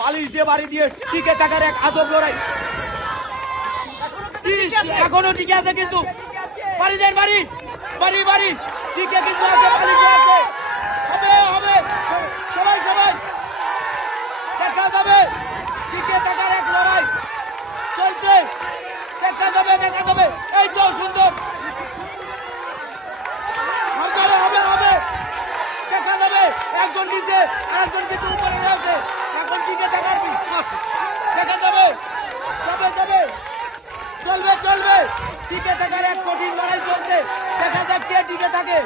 বালিশ দিয়ে বাড়ি দিয়ে টিকে থাকার এক আজব লড়াই। এখনো টিকে আছে কিন্তু বাড়ি দেন, বাড়ি বাড়ি বাড়ি টিকে কিন্তু আছে, বালিশ দিয়ে আছে। হবে হবে সবাই সবাই দেখা যাবে, টিকে থাকার এক লড়াই চলছে, দেখা যাবে দেখা যাবে। এই তো সুন্দর হবে হবে দেখা যাবে। একজন নিচে আরেকজন কিন্তু উপরে রয়েছে, এখন টিকে থাকার দেখা যাবে, যাবে যাবে চলবে চলবে। টিকে থাকার এক কঠিন লড়াই চলছে, দেখা যাক কে টিকে থাকে।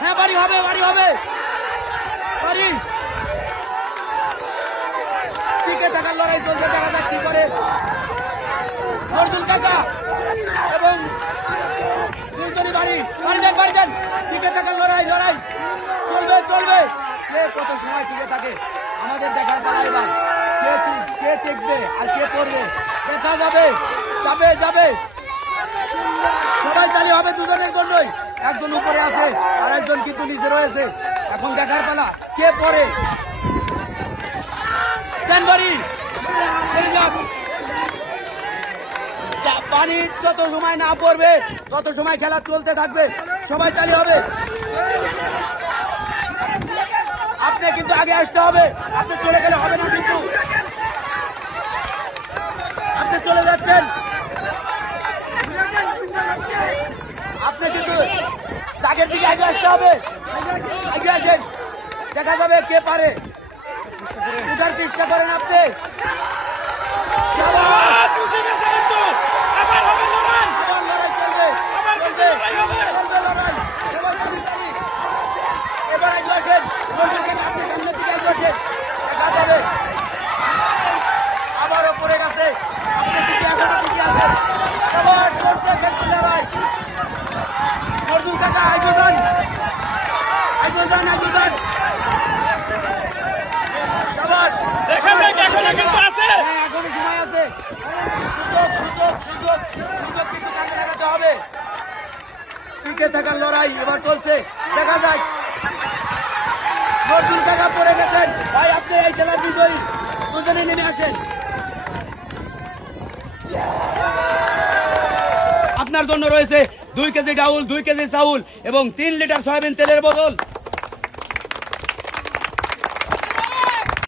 হ্যাঁ বাড়ি হবে বাড়ি হবে বাড়ি, টিকে থাকার লড়াই চলছে, দেখা যাক কি করে অর্জুন কাকা এবং দুইজনই বাড়ি বাড়ি দেন বাড়ি দেন। টিকে থাকার লড়াই লড়াই চলবে চলবে। কে কত সময় টিকে থাকে আমাদের দেখার পালা, এবার কে টিকবে আর কে পড়বে দেখা যাবে, যাবে যাবে সবাই চালি হবে দুজনের জন্যই। একজন উপরে আছে আর একজন কিন্তু নিচে রয়েছে, এখন দেখার পালা কে পড়ে। দেন বাড়ি পানি যত সময় না পড়বে তত সময় খেলা চলতে থাকবে, সবাই চালি হবে। আপনি কিন্তু আগে আসতে হবে, আপনি চলে গেলে হবে না কিন্তু, আপনি চলে যাচ্ছেন, আপনি কিন্তু দাগের দিকে আগে আসতে হবে, আগে আসেন দেখা যাবে কে পারে। উঠার চেষ্টা করেন আপনি, এবার আগে আসেন, আবারও পড়ে গেছে, অর্জুন কাকা আয়োজন আয়োজন আয়োজন এখনো সময় আছে, সুযোগ সুযোগ সুযোগ সুযোগ কিন্তু কাজে লাগাতে হবে। টিকে থাকার লড়াই এবার চলছে, দেখা যায়। অর্জুন কাকা পড়ে গেছেন, ভাই আপনি এই খেলার বিজয়ী, দুজনে নেমে আসেন। আপনার জন্য রয়েছে 2 কেজি ডাউল, 2 কেজি চাউল এবং 3 লিটার সয়াবিন তেলের বোতল।